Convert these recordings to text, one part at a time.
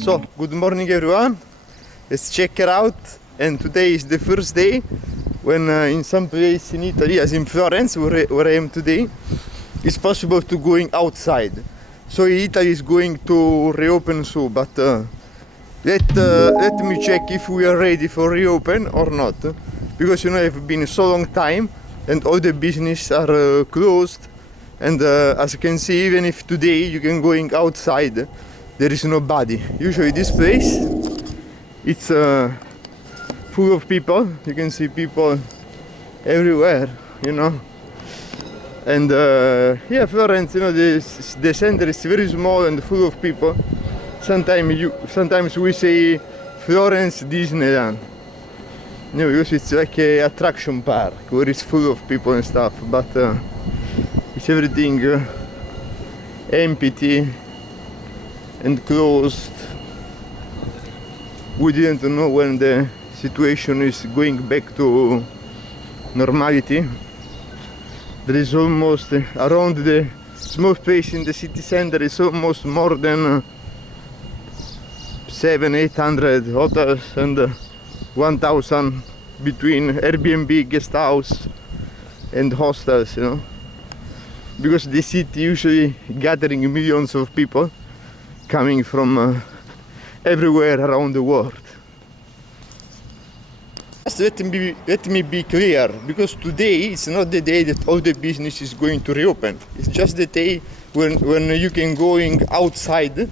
So, good morning everyone. Let's check it out. And today is the first day when in some place in Italy, as in Florence, where I am today, it's possible to going outside. So Italy is going to reopen soon, but let me check if we are ready for reopen or not. Because you know, it's been so long time and all the business are closed. And as you can see, even if today you can going outside, there is nobody. Usually this place, it's full of people. You can see people everywhere, you know. And yeah, Florence, you know, the center is very small and full of people. Sometimes we say Florence Disneyland, you know, because it's like a attraction park where it's full of people and stuff. But it's everything empty and closed. We didn't know when the situation is going back to normality. There is almost around the small place in the city center is almost more than 700-800 hotels and 1,000 between Airbnb, guest house and hostels, you know, because the city usually gathering millions of people coming from everywhere around the world. Just let me be clear, because today it's not the day that all the business is going to reopen. It's just the day when you can going outside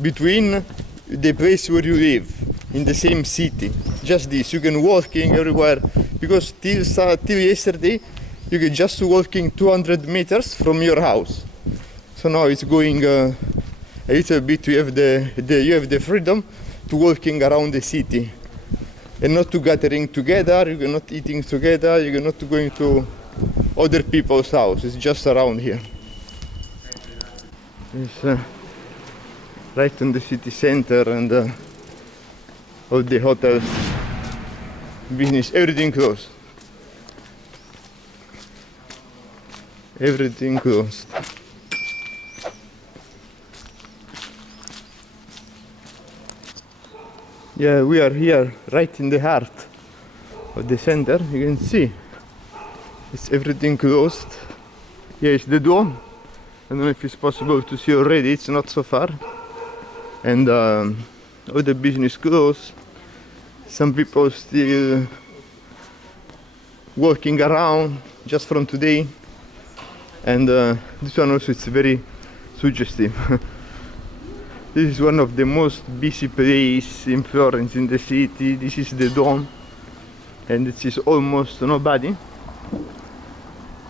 between the place where you live in the same city. Just this, you can walking everywhere, because till yesterday you can just walking 200 meters from your house. So now it's going a little bit. You have the freedom to walking around the city and not to gathering together. You're not eating together. You're not going to other people's house. It's just around here. It's right in the city center, and all the hotels, business, everything closed. Everything closed. Yeah, we are here right in the heart of the center. You can see it's everything closed. Here is the Duomo. I don't know if it's possible to see already, it's not so far. And all the business closed. Some people still walking around just from today. And this one also is very suggestive. This is one of the most busy places in Florence, in the city. This is the Dome, and it is almost nobody.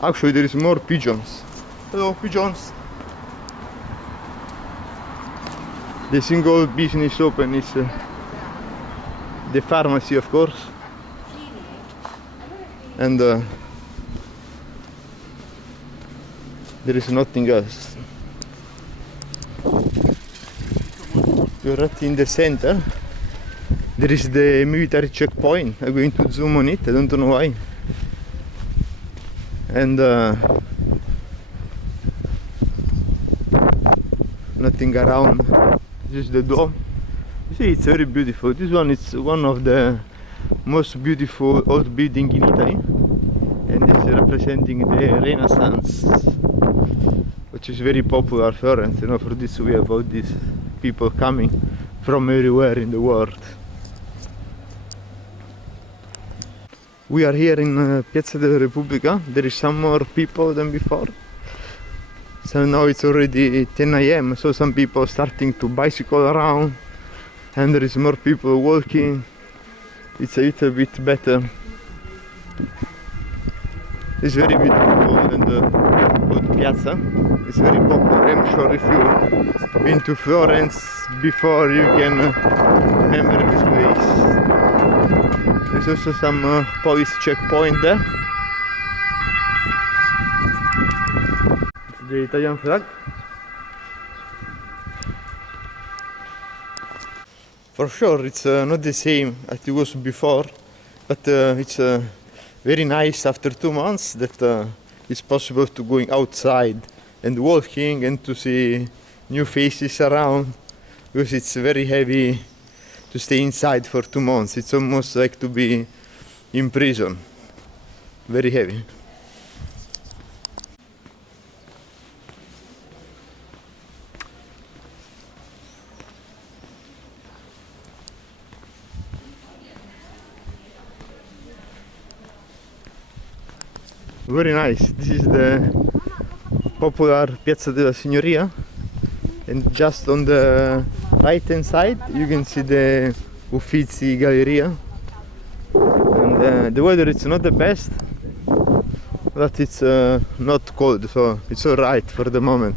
Actually, there is more pigeons. Hello, pigeons. The single business open is the pharmacy, of course, and there is nothing else. You're right in the center. There is the military checkpoint. I'm going to zoom on it, I don't know why. And nothing around. This is the Dome. You see, it's very beautiful. This one is one of the most beautiful old building in Italy, and it's representing the Renaissance, which is very popular in Florence. You know, for this we have all these people coming from everywhere in the world. We are here in Piazza della Repubblica. There is some more people than before. So now it's already 10 AM, so some people starting to bicycle around, and there is more people walking. It's a little bit better. It's very beautiful, and old piazza. It's very popular. I'm sure if you've been to Florence before, you can remember this place. There's also some police checkpoint there. It's the Italian flag. For sure, it's not the same as it was before, but it's very nice after 2 months that it's possible to going outside and walking and to see new faces around. because it's very heavy to stay inside for 2 months. It's almost like to be in prison. Very heavy. Very nice. This is the popular Piazza della Signoria, and just on the right hand side you can see the Uffizi Galleria. And the weather is not the best, but it's not cold, so it's alright for the moment.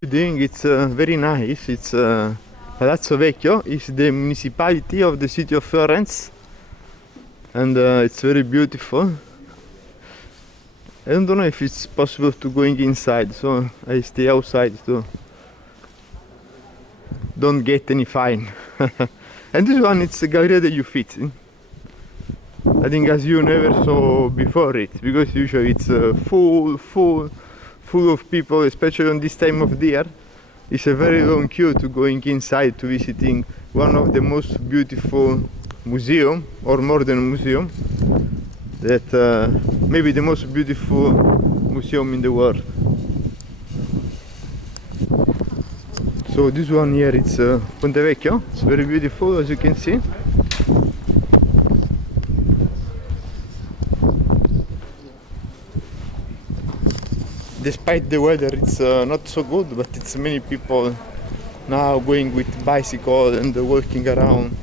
It's very nice. It's Palazzo Vecchio is the municipality of the city of Florence, and it's very beautiful. I don't know if it's possible to going inside, so I stay outside to don't get any fine. And this one, it's the Galleria degli Uffizi. I think as you never saw before it, because usually it's full of people, especially on this time of the year. It's a very long queue to going inside to visiting one of the most beautiful museum, or more than a museum, that maybe the most beautiful museum in the world. So this one here, it's Ponte Vecchio. It's very beautiful, as you can see. Despite the weather, it's not so good, but it's many people now going with bicycle and walking around.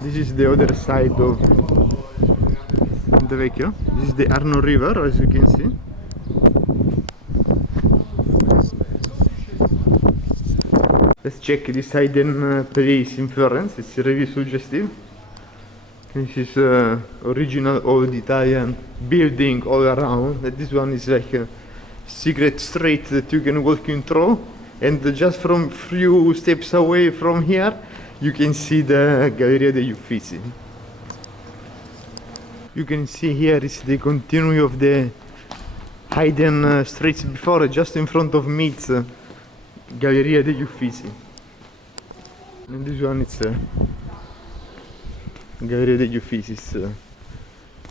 This is the other side of the Vecchio. This is the Arno River, as you can see. Let's check this hidden place in Florence. It's really suggestive. This is original old Italian building all around. This one is like a secret street that you can walk in through, and just from few steps away from here you can see the Galleria degli Uffizi. You can see here is the continuity of the hidden streets before. Just in front of me it's Galleria degli Uffizi. And this one it's Galleria degli Uffizi. It's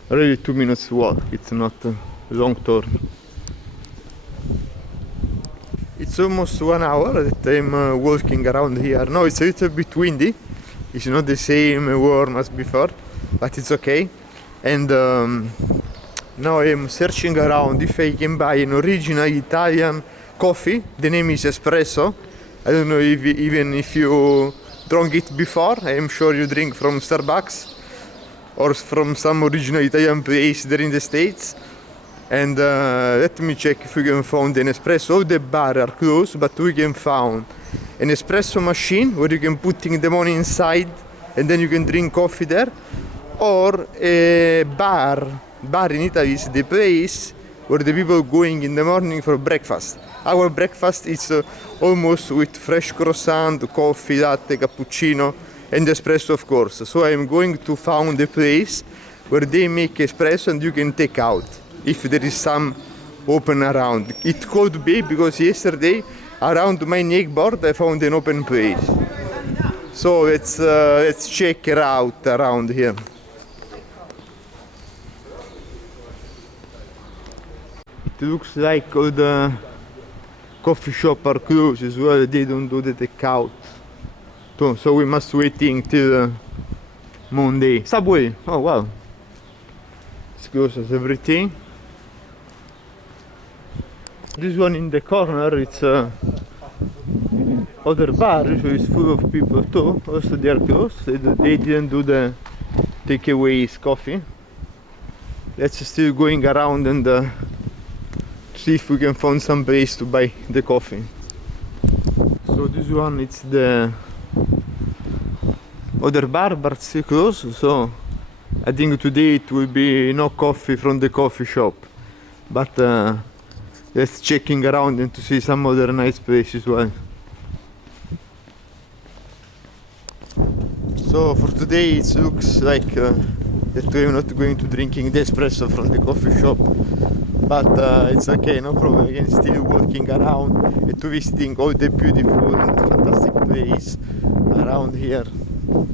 really 2 minutes walk, it's not a long tour. It's almost 1 hour that I'm walking around here. Now it's a little bit windy. It's not the same warm as before, but it's okay. And now I'm searching around if I can buy an original Italian coffee. The name is espresso. I don't know if even if you drank it before. I am sure you drink from Starbucks or from some original Italian place there in the States. And let me check if we can find an espresso. All the bars are closed, but we can find an espresso machine where you can put in the money inside and then you can drink coffee there. Or a bar. Bar in Italy is the place where the people going in the morning for breakfast. Our breakfast is almost with fresh croissant, coffee, latte, cappuccino and espresso, of course. So I'm going to find a place where they make espresso and you can take out if there is some open around. It could be, because yesterday around my neighborhood I found an open place. So let's check it out around here. It looks like all the coffee shops are closed as well. They don't do the takeout. So we must wait till Monday. Subway! Oh wow! It's closed as everything. This one in the corner, it's other bar, usually it's full of people too. Also they are closed. They didn't do the takeaways coffee. Let's still going around and see if we can find some place to buy the coffee. So this one, it's the other bar, but still closed. So I think today it will be no coffee from the coffee shop, but just checking around and to see some other nice places as well. So for today it looks like that we're not going to drinking the espresso from the coffee shop, but it's okay, no problem. Again, still walking around and visiting all the beautiful and fantastic place around here.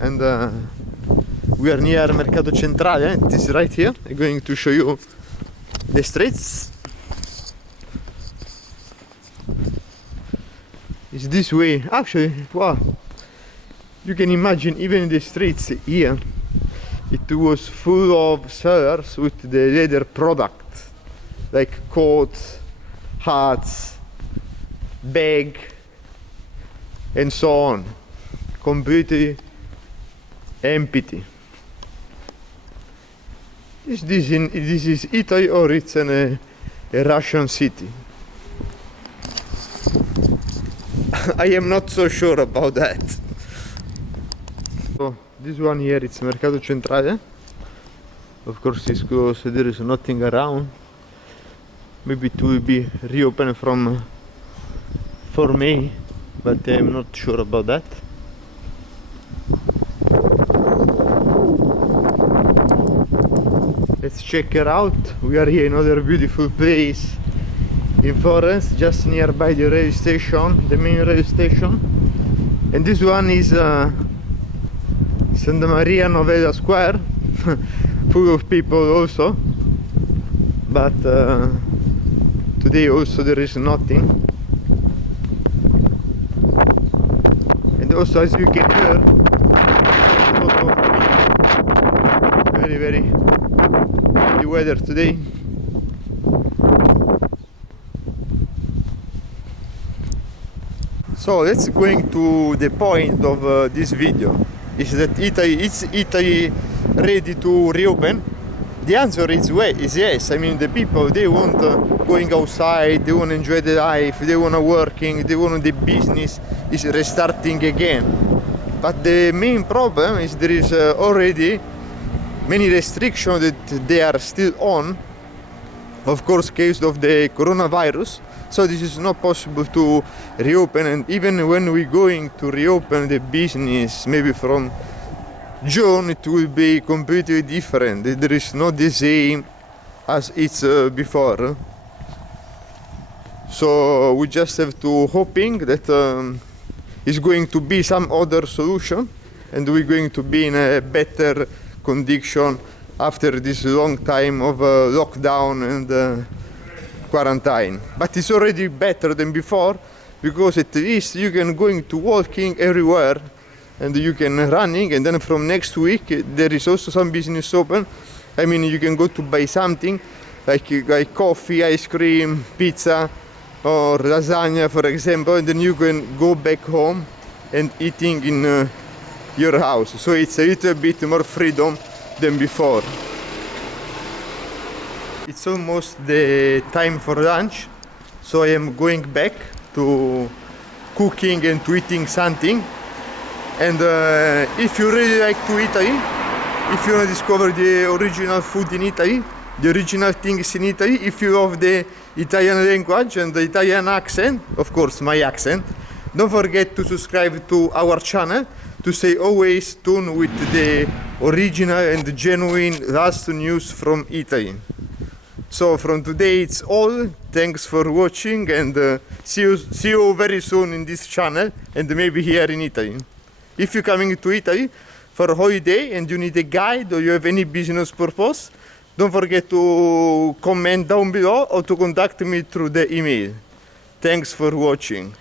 And we are near Mercato Centrale, it is right here. I'm going to show you the streets. It's this way. Actually, wow, you can imagine even the streets here, it was full of sellers with the leather product, like coats, hats, bag, and so on. Completely empty. Is this is Italy or it's a Russian city? I am not so sure about that. So this one here, it's Mercato Centrale. Of course it's closed, there is nothing around. Maybe it will be reopened from for May, but I'm not sure about that. Let's check it out. We are here in another beautiful place in Florence, just nearby the rail station, the main rail station. And this one is Santa Maria Novella Square, full of people also, but today also there is nothing. And also, as you can hear, a lot of wind. Very the weather today. So let's going to the point of this video. Is that Italy ready to reopen? The answer is yes. I mean, the people, they want going outside, they want to enjoy the life, they want to working, they want the business is restarting again. But the main problem is there is already many restrictions that they are still on, of course, case of the coronavirus. So this is not possible to reopen, and even when we're going to reopen the business, maybe from June, it will be completely different. There is not the same as it's before. So we just have to hoping that it's going to be some other solution, and we're going to be in a better condition after this long time of lockdown and quarantine. But it's already better than before, because at least you can going to walking everywhere and you can running, and then from next week there is also some business open. I mean, you can go to buy something like coffee, ice cream, pizza or lasagna, for example, and then you can go back home and eating in your house. So it's a little bit more freedom than before. It's almost the time for lunch, so I am going back to cooking and to eating something. And if you really like to Italy, if you want to discover the original food in Italy, the original things in Italy, if you love the Italian language and the Italian accent, of course my accent, don't forget to subscribe to our channel to stay always tuned with the original and genuine last news from Italy. So from today it's all. Thanks for watching, and see you very soon in this channel, and maybe here in Italy. If you're coming to Italy for a holiday and you need a guide or you have any business purpose, don't forget to comment down below or to contact me through the email. Thanks for watching.